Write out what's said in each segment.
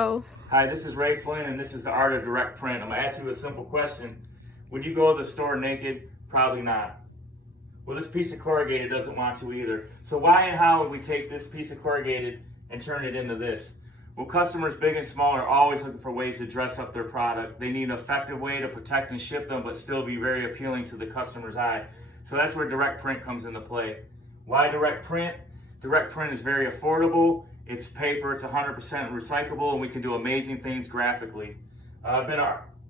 Oh, Hi, this is Flynn, and this is the art of direct print. I'm gonna ask you a simple question. Would you go to the store naked? Probably not. Well, this piece of corrugated doesn't want to either. So why and how would we take this piece of corrugated and turn it into this? Well, customers big and small are always looking for ways to dress up their product. They need an effective way to protect and ship them, but still be very appealing to the customer's eye. So that's where direct print comes into play. Why direct print? Direct print is very affordable. It's paper, it's 100% recyclable, and we can do amazing things graphically. I've been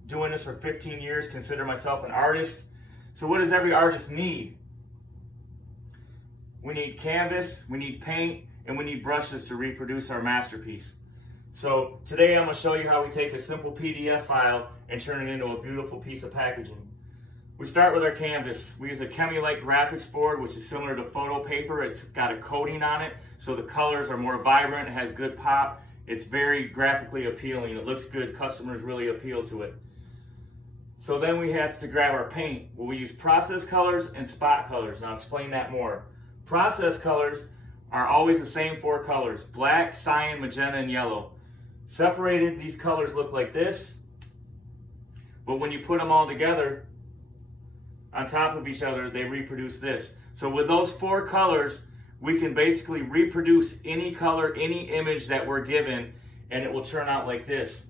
doing this for 15 years, consider myself an artist. So what does every artist need? We need canvas, we need paint, and we need brushes to reproduce our masterpiece. So today I'm going to show you how we take a simple PDF file and turn it into a beautiful piece of packaging. We start with our canvas. We use a Chemi-like graphics board, which is similar to photo paper. It's got a coating on it, so the colors are more vibrant, it has good pop. It's very graphically appealing. It looks good. Customers really appeal to it. So then we have to grab our paint. Well, we use process colors and spot colors, and I'll explain that more. Process colors are always the same four colors: black, cyan, magenta, and yellow. Separated, these colors look like this, but when you put them all together on top of each other, they reproduce this. So with those four colors, we can basically reproduce any color, any image that we're given, and it will turn out like this.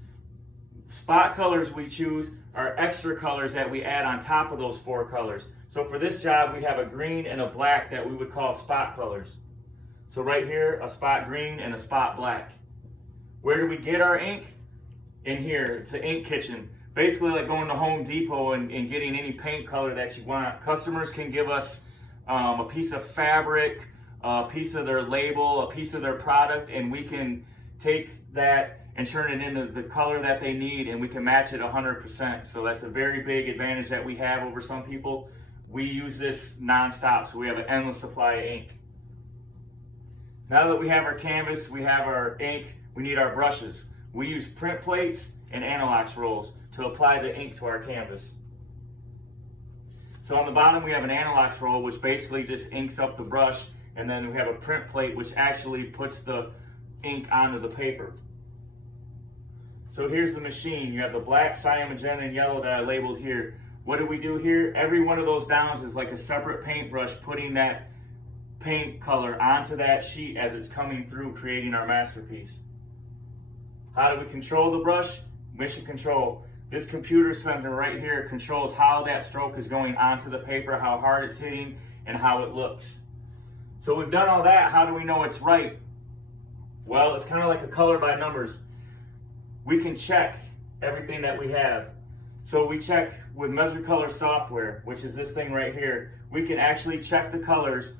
Spot colors we choose are extra colors that we add on top of those four colors. So for this job, we have a green and a black that we would call spot colors. So right here, a spot green and a spot black. Where do we get our ink? In here. It's an ink kitchen. Basically like going to Home Depot and getting any paint color that you want. Customers can give us a piece of fabric, a piece of their label, a piece of their product, and we can take that and turn it into the color that they need, and we can match it 100%. So that's a very big advantage that we have over some people. We use this non-stop, so we have an endless supply of ink. Now that we have our canvas, we have our ink, we need our brushes. We use print plates and analox rolls to apply the ink to our canvas. So on the bottom we have an analox roll, which basically just inks up the brush, and then we have a print plate which actually puts the ink onto the paper. So here's the machine. You have the black, cyan, magenta, and yellow that I labeled here. What do we do here? Every one of those downs is like a separate paintbrush putting that paint color onto that sheet as it's coming through, creating our masterpiece. How do we control the brush? Mission control. This computer center right here controls how that stroke is going onto the paper, how hard it's hitting, and how it looks. So we've done all that. How do we know it's right? Well, it's kind of like a color by numbers. We can check everything that we have. So we check with Measure Color software, which is this thing right here. We can actually check the colors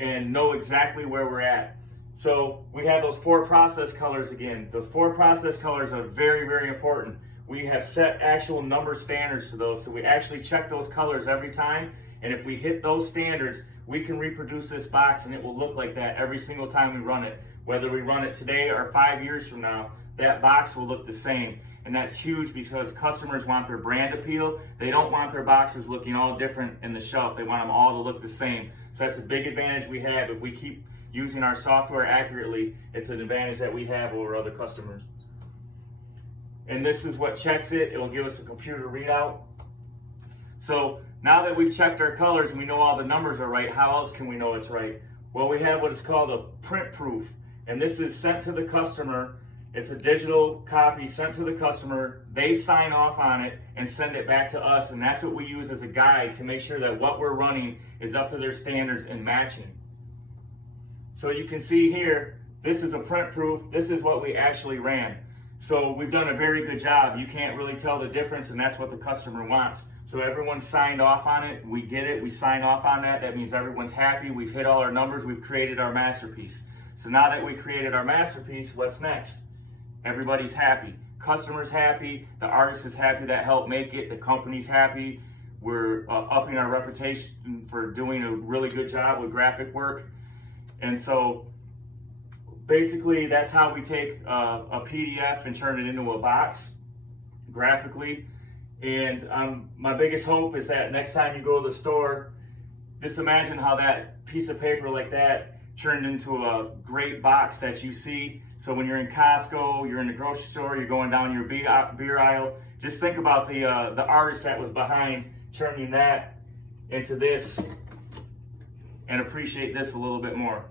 and know exactly where we're at. So we have those four process colors again. The four process colors are very, very important. We have set actual number standards to those, so we actually check those colors every time, and if we hit those standards, we can reproduce this box and it will look like that every single time we run it. Whether we run it today or 5 years from now, that box will look the same. And that's huge because customers want their brand appeal. They don't want their boxes looking all different in the shelf. They want them all to look the same. So that's a big advantage we have. If we keep using our software accurately, it's an advantage that we have over other customers. And this is what checks it. It will give us a computer readout. So now that we've checked our colors and we know all the numbers are right, how else can we know it's right? Well, we have what is called a print proof. And this is sent to the customer. It's a digital copy sent to the customer. They sign off on it and send it back to us. And that's what we use as a guide to make sure that what we're running is up to their standards and matching. So you can see here, this is a print proof. This is what we actually ran. So we've done a very good job. You can't really tell the difference, and that's what the customer wants. So everyone signed off on it. We get it. We sign off on that. That means everyone's happy. We've hit all our numbers. We've created our masterpiece. So now that we created our masterpiece, what's next? Everybody's happy. Customer's happy. The artist is happy that helped make it. The company's happy. We're upping our reputation for doing a really good job with graphic work. And so basically that's how we take a PDF and turn it into a box graphically. And my biggest hope is that next time you go to the store, just imagine how that piece of paper like that turned into a great box that you see. So when you're in Costco, you're in the grocery store, you're going down your beer aisle, just think about the artist that was behind turning that into this and appreciate this a little bit more.